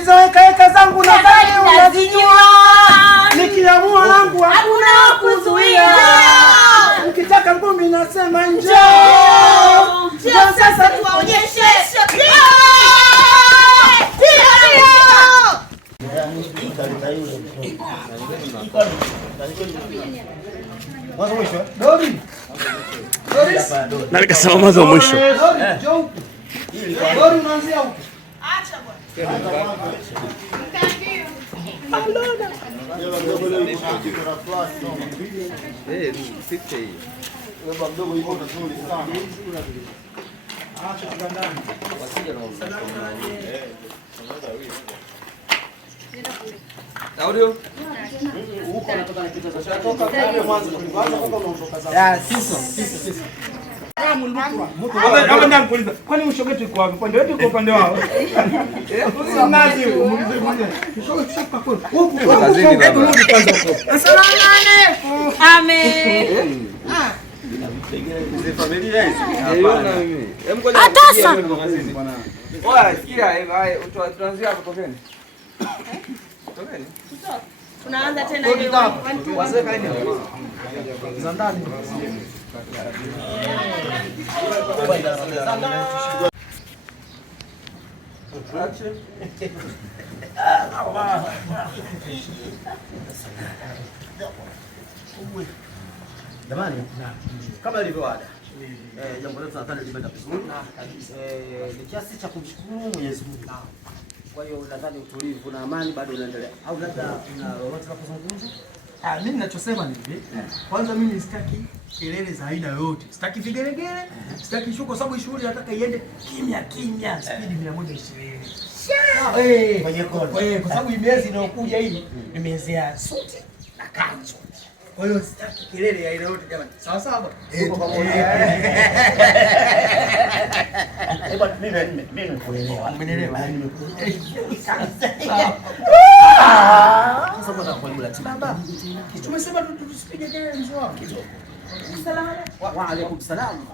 hizo heka zangu nadhani unazijua. Nikiamua langu hakuna kuzuia. Ukitaka ngumi nasema njoo. Njoo sasa tuwaonyeshe. Mwanzo mwisho. Dori. Na nikasema mwanzo mwisho. Dori unaanzia huko. Acha bwana. Mdogo yuko vizuri sana. Acha kugandana. Wasije na Audio. huko anatoka na kitu cha toka pale mwanzo kwanza kama unaondoka sasa. Sisi. Hapa ndio mkuliza. Kwani ushoga wetu iko wapi? Upande wetu uko upande wao. Unazi muulize mmoja. Ushoga tushapa kwa. Kazini baba. Asalamu alaykum. Amen. Hizi familia hizi. Hapana mimi. Atasa. Oya, sikia, tuanzia hapo tokeni. Tokeni. Tunaanza tena ile Wazee kaeni hapo. Za ndani. Jamani, kama ilivyo ada. Jambo letu nadhani limeenda vizuri. Ni kiasi cha kumshukuru Mwenyezi Mungu. Kwa hiyo nadhani utulivu na amani bado unaendelea. Au labda una lolote la kuzungumza? Mimi ninachosema ni hivi. Kwanza mimi sitaki kelele za aina yoyote. Sitaki vigelegele, sitaki shuko sababu shughuli nataka iende kimya kimya, speed 120. Kwenye kona. Kwa sababu miezi inayokuja hii ni miezi ya suti na kanzu. Kwa hiyo sitaki kelele ya aina yoyote jamani. Sawa sawa. Mimi nimekuelewa. Umenielewa? Sasa kwa sababu ya baba. Tumesema tusipige kelele mzee wangu. Asalamu alaykum. Wa alaykum salam.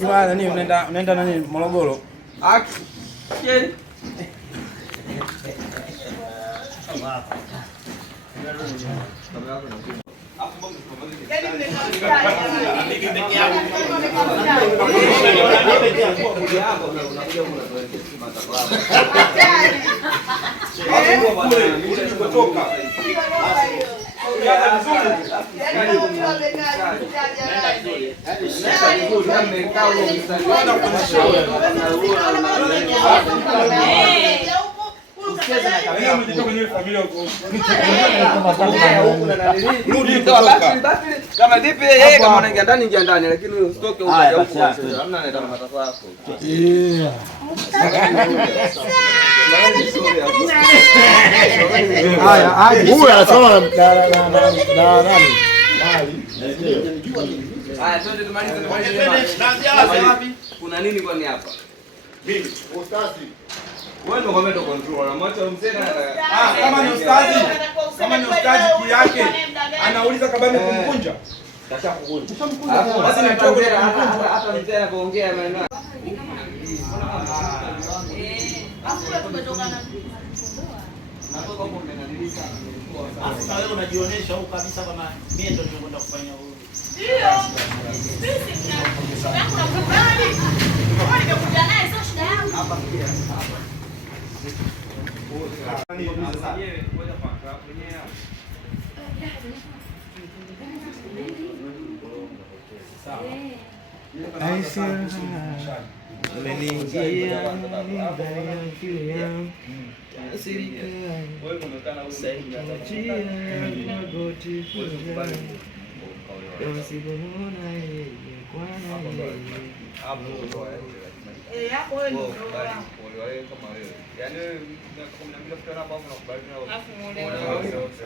Juma nani unaenda nani Morogoro? Aki. Yeye. Kama vipi yeye kama unaingia ndani ingia ndani lakini usitoke ukaja huko sasa. Hamna anaenda na matatizo yako. Huyu anasoma na nani? Haya twende tumalize wapi? Kuna nini kwani hapa? Mimi ustazi. Wewe ndio kama ndio controller. Mwacha mzee na Kama ni ustazi yake anauliza kabla kumkunja. Kashakukunja. Basi ni mchongea hata mzee anapoongea maneno. Natoka huko mmenadilika. Sasa wewe unajionyesha huko kabisa kama mimi ndio nilikwenda kufanya huko. Ndio. Sisi kuna kubali. Kwa nimekuja naye sio shida yangu. Hapa pia. Hapo wewe ndio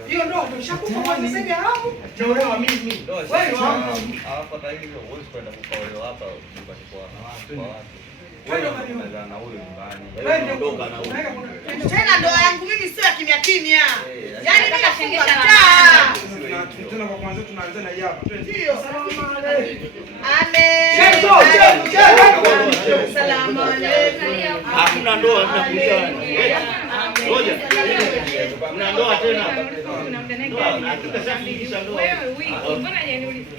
hiyo ndio umeshakufa kwa sasa hivi hapo. Naolewa mimi. Wewe hapa hivi huwezi kwenda kukaolewa hapa nyumbani kwa watu. Wewe unazaa na huyo nyumbani. wewe ndio tena ndoa yangu mimi sio ya kimya kimya. Yaani mimi nafunga taa. Na tena kwa kwanza tunaanza na hapa. Ndio, salamu alaykum. Amen. Salamu alaykum. Hakuna ndoa tunakuja. Ngoja. Kuna ndoa tena. Wewe wiki, mbona hajaniuliza?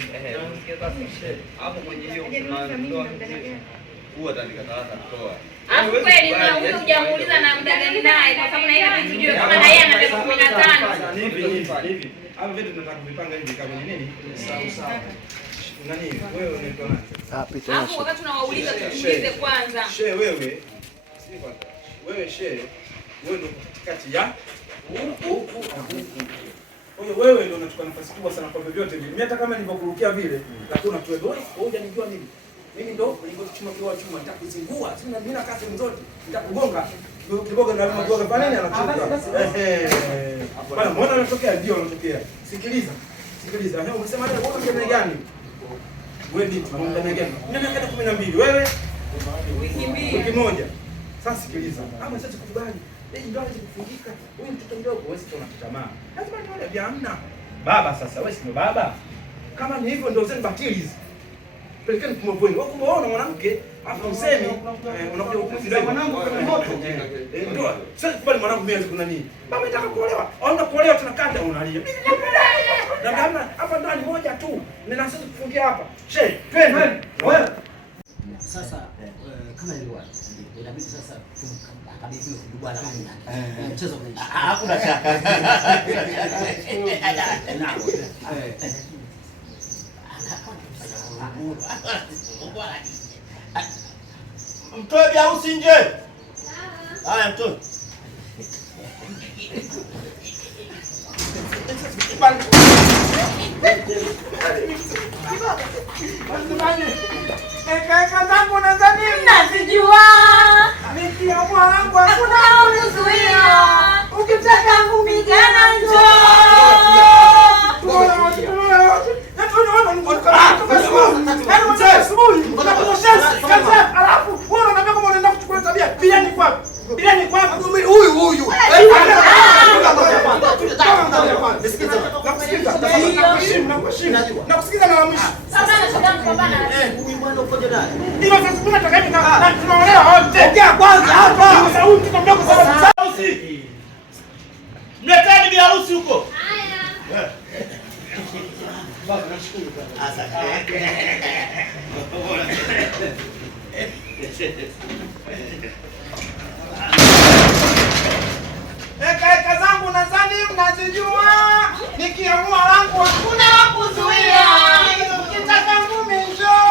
Hapo kwenye hiyo kuna ndoa. Huwa tandika talaka ndoa. Alafu kweli na huyu hujamuuliza na muda gani naye kwa sababu na yeye tujue kama na yeye ana miaka 15. Hivi. Hapo vitu tunataka kuvipanga hivi kama nini? Sawa. Nani wewe unaitwa nani? Alafu wakati tunawauliza tuulize kwanza. Shehe wewe. Si kwanza. Wewe shehe, wewe ndio katikati ya huku. Kwa hiyo wewe ndio unachukua nafasi kubwa sana kwa vyovyote vile. Mimi hata kama nilivyokurukia vile, lakini unatuweza wewe, hujanijua mimi. Mimi ndo nilivyochuma kiwa chuma nitakuzingua. Sina mimi na kazi zote. Nitakugonga. Kiboga na mimi kiboga kwa nini anakuja? Bwana mbona anatokea ndio anatokea. Sikiliza. Leo unasema hata wewe ungeenda gani? Wewe ni ungeenda gani? Mimi naenda 12. Wewe wiki moja. Sasa sikiliza. Ama sasa kukubali. Ndio hawezi kufungika. Huyu mtoto mdogo wewe sio unatamaa. Lazima nione vya amna. Baba sasa wewe si baba. Kama ni hivyo ndio zeni batilizi. Pelekeni kumwoni. Wako muona mwanamke, afu msemi unakuja kukufidia mwanangu kama moto. Ndio. Sasa kubali mwanangu mimi kuna nini? Baba nataka kuolewa. Au kuolewa tunakata unalia. Na kama hapa ndani moja tu. Nina sasa kufungia hapa. She, twende. Wewe. Sasa kama ilikuwa inabidi sasa tumkabidhi bwana mchezo unaisha. Hakuna shaka. Mtoe biharusi nje. Haya mtoe. Kaka zangu nadhani Mnazijua. nikia mwanangu hakuna Unaonizuia. Ukitaka kupigana njoo. nakusikiza na wamishi. Sasa anashika kupambana. Huyu bwana ukoje naye? Ndio sasa tunataka hivi na tunaolewa wote. Ongea kwanza hapa. Sasa huyu mtoto mdogo sana. Mleteni biharusi huko. Haya. Baba nashukuru sana. Asante. Kaka zangu nadhani mnazijua. Nikiamua langu hakuna wa kuzuia. Ukitaka ngumi njoo.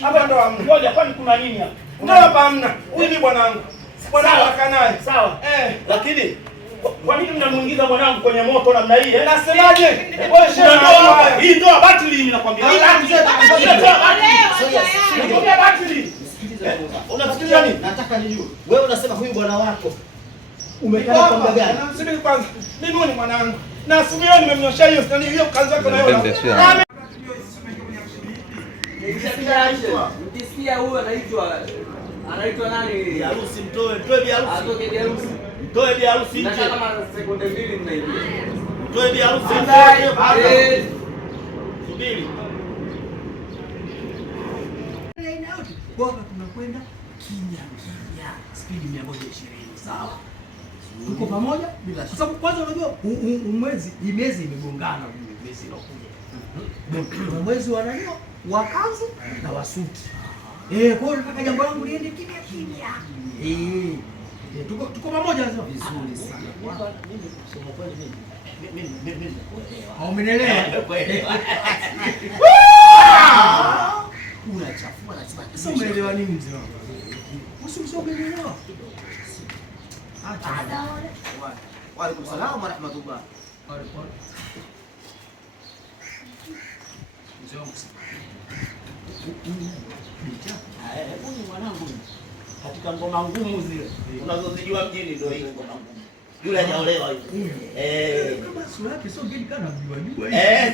Hapa ndo ngoja, kwani kuna nini hapa? Ndio hapa hamna. Huyu ni bwanangu. Bwanangu akanaye. Sawa. Lakini kwa nini mnamuingiza mwanangu kwenye moto namna hii? Nasemaje? Wewe shehe, hii ndoa batili ninakwambia. Hii ndoa batili. Unafikiria nini? Nataka nijue. Wewe unasema huyu bwana wako umekaa kwa muda gani? Msibiri kwanza. Mimi ni mwanangu. Na asubuhi nimemnyosha hiyo stani hiyo kazi yako na hiyo. Ukisikia huyu anaitwa nani? Biharusi mtoe biharusi. Atoke biharusi. Mtoe biharusi nje. Nataka kama sekunde 2 mnaingia. Mtoe biharusi nje. Subiri. Bora tunakwenda kimya kimya. Speed 120 sawa. Tuko pamoja bila kwa sababu kwanza unajua mwezi imegongana mwezi unakuja. Kuna mwezi wa nani? Wa kanzu na wasuti. Kwa hiyo nataka jambo langu liende kimya kimya. Tuko pamoja sasa. Vizuri sana. Mimi kusema kweli mimi umenielewa? Unachafua lazima. Sasa umeelewa nini mzee wangu? Usielewa. Acha. Wa alaykum salaam wa rahmatullah. Pole pole. Mzee wangu sana. Huyu mwanangu katika ngoma ngumu zile unazozijua mjini ndio hiyo ngoma ngumu. Yule hajaolewa yule. Kama sura yake sio ngeni kana mjua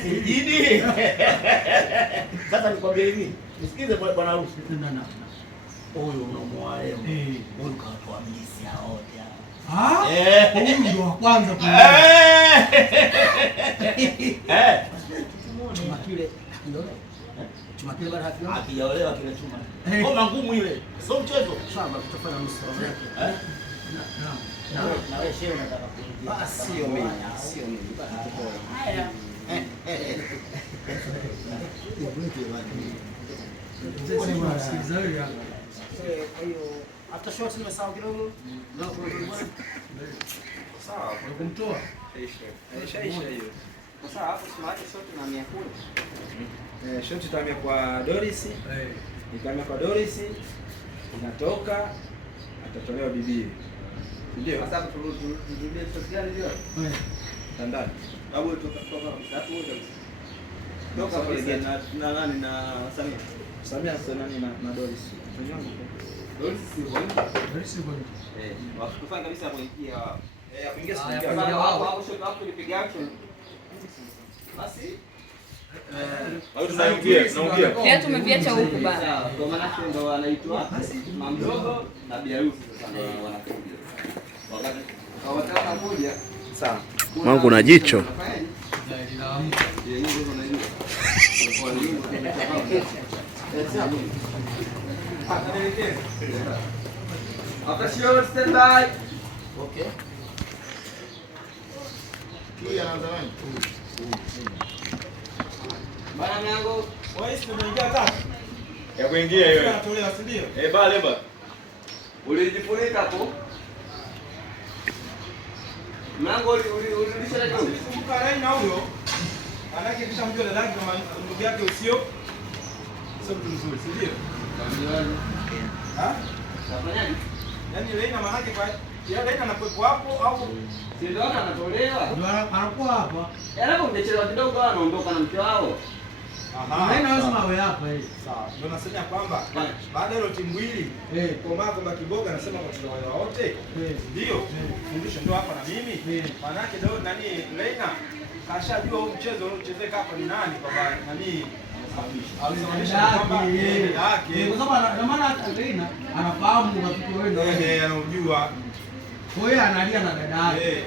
si mjini. Sasa nikwambie hivi. Nisikize bwana harusi. Huyu unamuoa leo. Huyu kawatoa mjisi hao wote hao. Huyu ndio wa kwanza kwa. Chuma kile. Chuma kile bado hakijaolewa kile chuma. Ngoma ngumu ile. Sio mchezo. Shamba tutafanya nusu yake. Na wewe shehe unataka kuingia. Basi sio mimi. Sio mimi. Haya. Sikiliza wewe hapa. Kwa hiyo after shot nimesahau kidogo. Sawa, Kwa kumtoa. Ishaisha hiyo. Sasa hapo simaache shot na 100. Shoti itahamia kwa Doris. Ikahamia kwa Doris. Inatoka atatolewa bibi. Ndio. Sasa turudie shot gani hiyo? Tandani. Babu toka hapo wote. Toka pale na nani na Samia. Samia nani na Doris. Doris si Wewe wakufanya kabisa kuingia. Kuingia Sasa wao shot hapo nipiga action. Basi au tunaingia. Pia tumeviacha huku bana. kwa maana ndo anaitwa mamdogo na biharusi sasa wanakuja. Wakati hawataka kuja Sawa. Mwangu na jicho. After shot, stand by. Okay. Bana miango. Wewe si unaingia tatu? Ya kuingia hiyo. Unatolewa si ndio? Bale ba. Ulijifunika hapo. Mlango ulirudisha leo. Kumbuka Raina huyo. Anake kisha mjua dadake kama ndugu yake usio. Sio mtu mzuri, si ndio? Tafanyaje? Yaani Raina manake kwa ya Raina anakuwepo hapo au Si ndio anatolewa? ndio anakuwa hapa. Yanapo mchelewa kidogo anaondoka na mke wao. Haina lazima awe hapa hii. Sawa. Ndio nasema kwamba baada ya timu hili kwa maana kwamba Kiboga anasema kwa tunawao wote. Ndio. Fundisho ndio hapa na mimi. Maana yake ndio nani Raina kashajua huu mchezo unaochezeka hapa ni nani kwa nani Kwa sababu na maana Reina anafahamu rafiki wenu. Anamjua. Kwa hiyo analia na dada yake.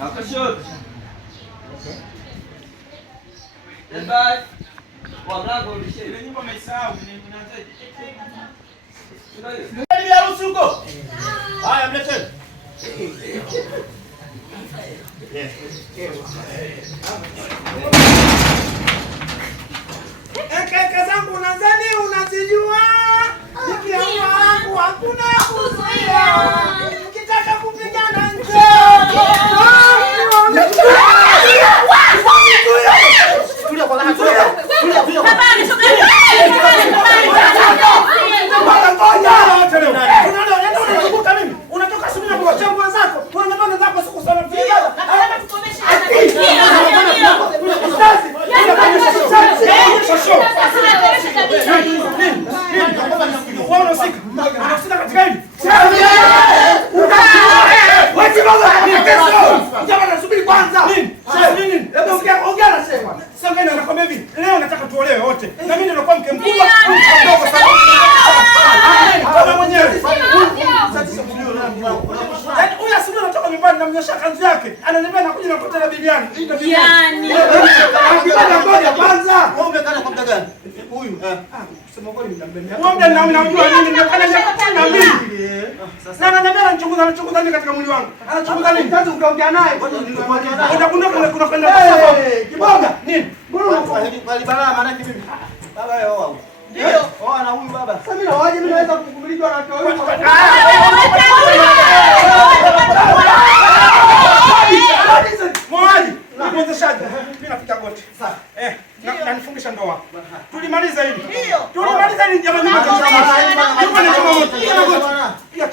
After shot. Stand by. Kwa mlango ulishia. Ile nyimbo umeisahau ninaanzaje? Bibi harusi huko. Haya mleteni. Kaka zangu nadhani unazijua. Bibi yangu hakuna kuzuia. Ukitaka kupigana njoo. Tulia kwa maana tulia. Habari shukrani. Unatoka asubuhi na kuacha nguo zako. Unaona zako siku sana vijana. Leo nataka tuolewe wote. Na mimi ndio kwa mke mkubwa. Kama mwenyewe. Huyu asubuhi anatoka nyumbani na mnyosha kanzu yake. Ananiambia nakuja na kutana bibiani. Yani. Ngoja kwanza. Wewe umekana kwa muda gani? Huyu. Kusema kweli mnambenia. Huyo mda namjua nini? Nimekana na mimi. Na ananiambia anachunguza nini katika mwili wangu? Anachunguza nini? Sasa ukaongea naye. Unagundua kuna kwenda kwa Kiboga. Nini? Mbona Bali balaa maana yake mimi. Baba yeye oa. Ndio. Oa na huyu baba. sasa mimi nawaje mimi naweza kukumiliki wanawake wawili?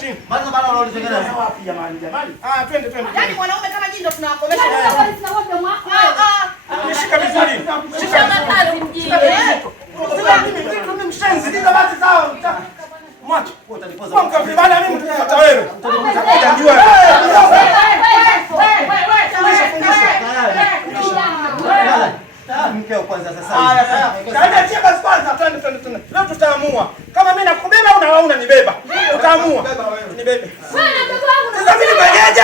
chini. Maana bana wanaolitengeneza. Wapi jamani? Twende. Yaani mwanaume kama nyinyi ndio tunawakomesha. Nishika vizuri. Shika kazi mjini. Mimi mshenzi, ndizo basi sawa. Mwache. Kwa mkabibana mimi mtafuta wewe. Utakuja jua. Mkeo kwanza sasa. Haya, chia basi kwanza. Twende. Leo tutaamua. Kama mimi nakubeba au na wewe unanibeba. Tutaamua. Nibebe. Sasa mimi nifanyeje?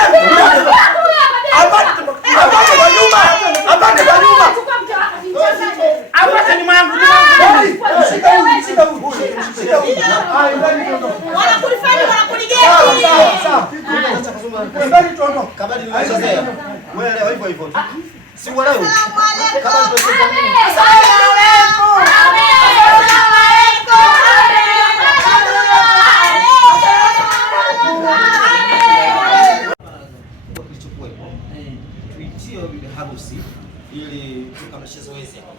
Apate kwa nyuma. Apate ni mwangu. Shika huyu. Wanakulifanya wanakuligeti. Sawa. Mbali tuondoke. Kabadi nimezoea. Wewe leo hivyo. Si wewe. Kama tuitio bibi harusi ili tukamilishe zoezi hapa.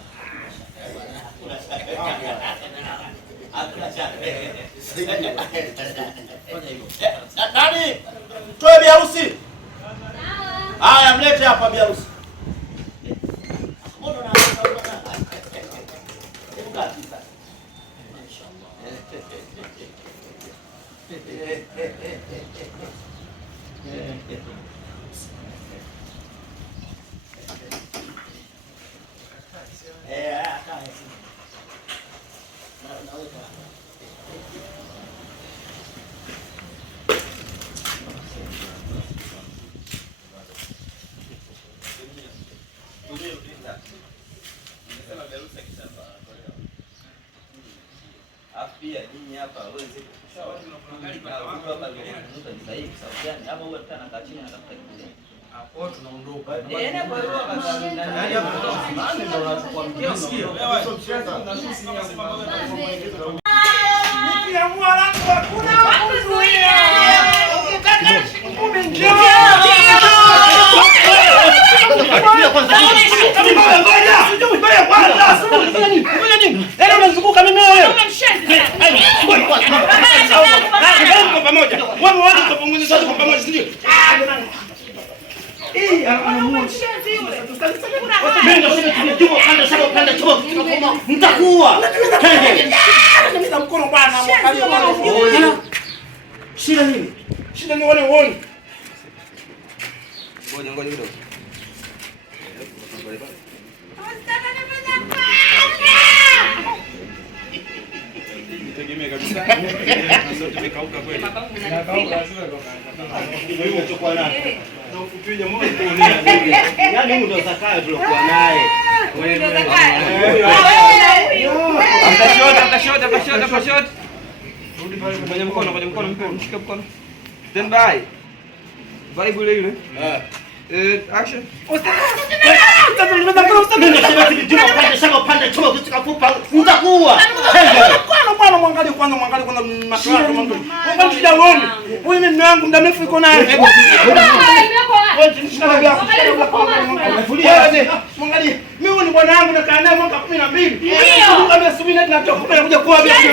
Nani? Toe bi harusi. Haya, mlete hapa bi harusi. Pia nyinyi hapa hawezi kushauri hapa ndio mtu sahihi sababu gani ama huwa tena kaa chini anatafuta kitu Hapo tunaondoka. kwa hiyo nani hapa ndio unachukua mkeo sikio Nikiamua langu hakuna kuzuia. Ukitaka shikume njoo. Unazunguka mimi wewe. Kwa pamoja. Wewe wote kwa pamoja sasa kwa pamoja ndio. mtakuwa. Mkono bwana mwangalie bwana. Shida nini? Shida ni uone. Ngoja kidogo. Tegemea kabisa. Sasa tumekauka kweli. Ndio hiyo ulichokuwa nayo. Na ufupinya moja kuonea. Yaani huyu ndo Zakayo tulikuwa naye. Wewe. Akashot. Rudi pale kwenye mkono, mshike mkono. Stand by. Vibe ile. Action. Mtakuwa. Bwana mwangalie kwanza maswala mambo. Mbona shida uone? Huyu ni mume wangu muda mrefu yuko naye. Mwangalie. Mimi ni bwana wangu nakaa naye mwaka 12. Kama asubuhi na tunatoka kuja kwa bila 12.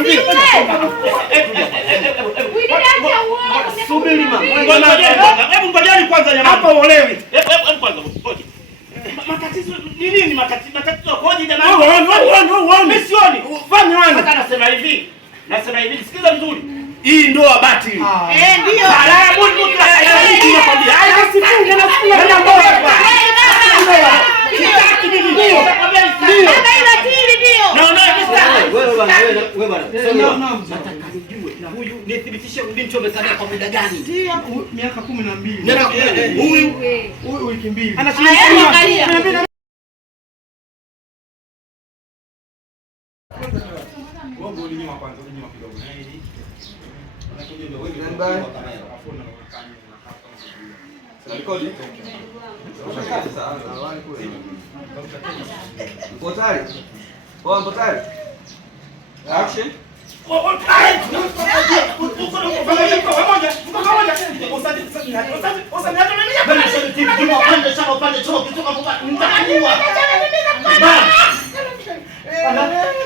Subiri mama. Hebu ngojeni kwanza jamaa. Hapa uolewi. Hebu kwanza ngoja. Matatizo ni nini matatizo koje jamani? Mimi sioni. Fanya wangu. Hata nasema hivi sikiza vizuri. Hii ndoa batili. Ndio. Salamu mtu nakwambia. Haya sifunge na kufunga na ndoa hapa. Sitaki mimi ndio. Wewe bwana. Nataka nijue na huyu nithibitishe binti umekalia kwa muda gani? Ndio miaka 12. Huyu wiki 2. Angalia. Wewe ulinyima kwanza, ulinyima kidogo. Na hili. Action.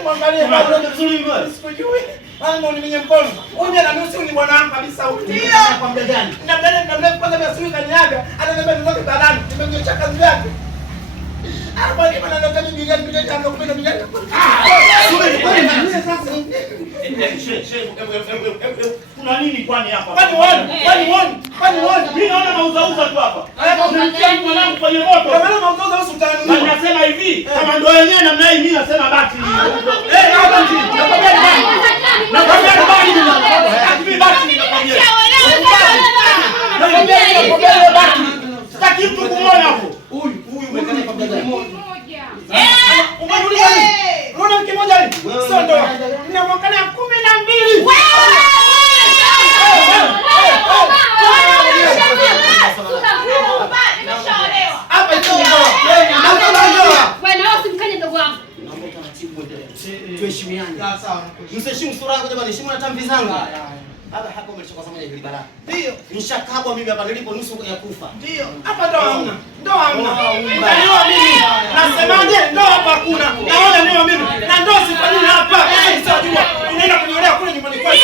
Mwangalie bado vizuri. Sikujui. Ni mwenye mkono. Unje na nusu ni bwana wangu kabisa huyu. Ndio. Nakwambia gani? Na kwanza mimi siku kaniaga, ananiambia nitoke barani, nimenyocha kazi yake. Hapa ni bwana nataka milioni tano kwa milioni. Subiri sasa. Kuna nini kwani hapa? Kwani wani? Mimi naona mauzauza tu hapa. Unamtia mwanangu kwenye moto. Kama mauzauza wewe utanunua. Na nasema hivi, kama ndio wenyewe namna hii mimi nasema bati. Hapa ndio. Nakwambia bati. Nakwambia bati. Nakwambia bati. Sitaki mtu kumuona hapo. Huyu umekana kwa baba mmoja. Umerudia nini? Unaona mke mmoja hivi? Sio ndoa. Ninamwakana 12. Hapa ndio ndoa. Wewe na usimkanye ndugu wangu. Naomba taratibu endelee. Tuheshimiane. Sawa. Msiheshimu sura yangu jamani, heshimu na tambi zangu. Hapa umetoka samanya hili baraka. Ndio. Nishakabwa mimi hapa nilipo nusu ya kufa. Ndio. Hapa ndo hamna. Ndo hamna. Ndio mimi. Nasemaje? Ndo hapa hakuna. Naona ndio mimi. Na ndo sifanyini hapa. Sijajua. Unaenda kuniolewa kule nyumbani kwako.